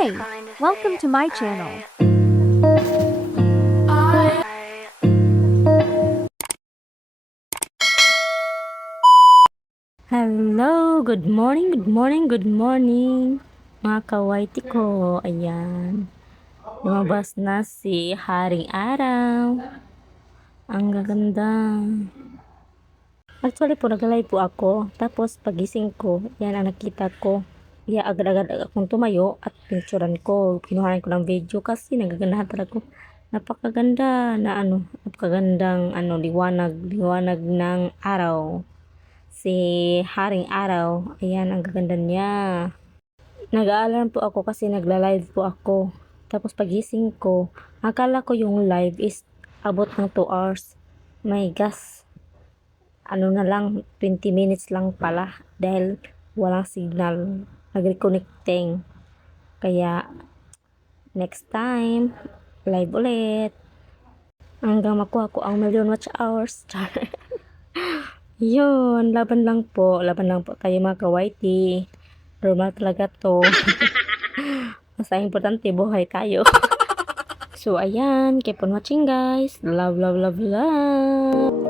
Hey, welcome to my channel. Hello! Good morning, good morning, good morning! Mga kawaiti ko, ayan. Lumabas na si Haring Araw. Ang gaganda. Actually po, nag-live po ako. Tapos, pagising ko, yan ang nakita ko. Iya, agad-agad akong tumayo at pinicturan ko. Kinuhanan ko ng video kasi nagagandahan talaga ko. Napakaganda na ano, napakagandang ano, liwanag, liwanag ng araw si Haring Araw. Ayan, ang gaganda niya. Nag-aalarm po ako kasi nagla-live po ako. Tapos pagising ko, akala ko yung live is abot ng 2 hours. My gas. Ano na lang, 20 minutes lang pala dahil walang signal. Nag-reconnecting. Kaya, next time, live ulit. Hanggang makuha ko ang million watch hours. Yun, laban lang po. Laban lang po tayo mga kawaiti. Normal talaga to. Basta importante, buhay tayo. so, ayan. Keep on watching, guys. Love, love, love, love.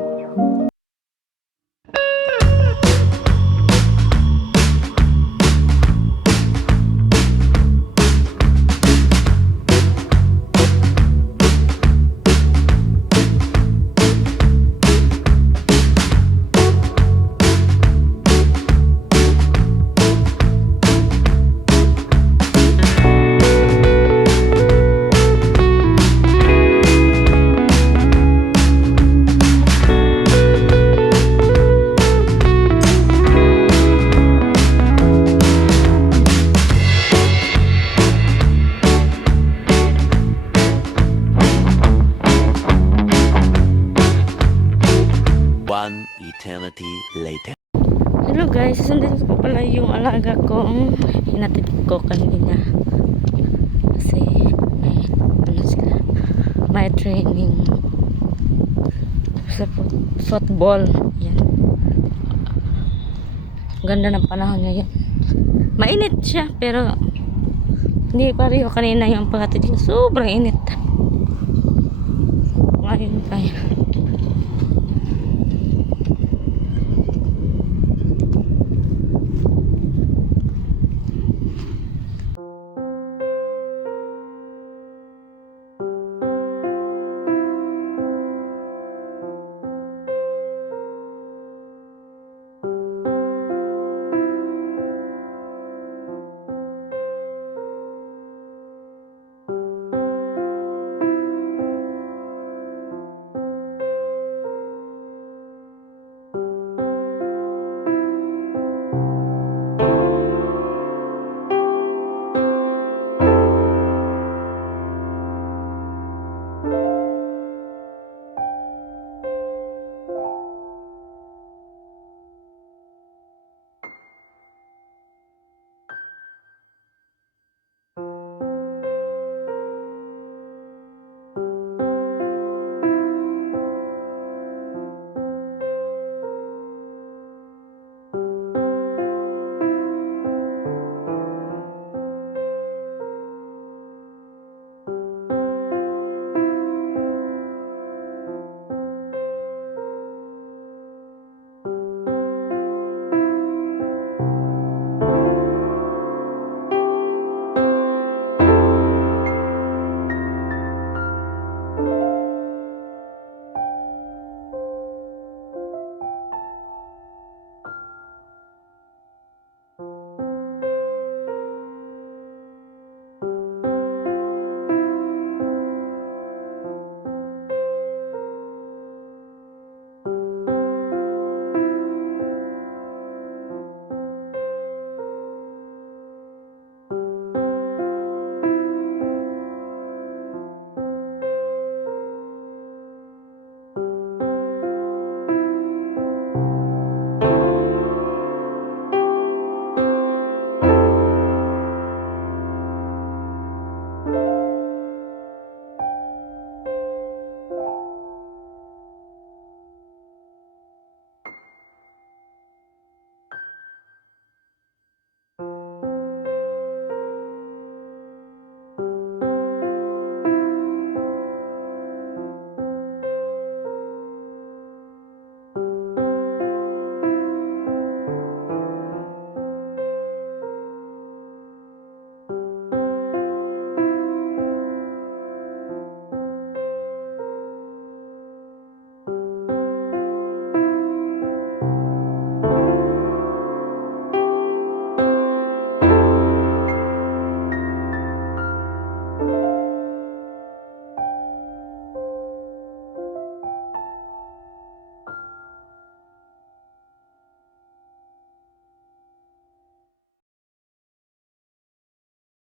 eternity later. Hello guys, sundin ko pa pala yung alaga kong hinatid ko kanina. Kasi may, ano sila, may training sa football. Yan. Ganda ng panahon ngayon. Mainit siya, pero hindi pareho kanina yung pagkatid ko. Sobrang init. Ngayon tayo.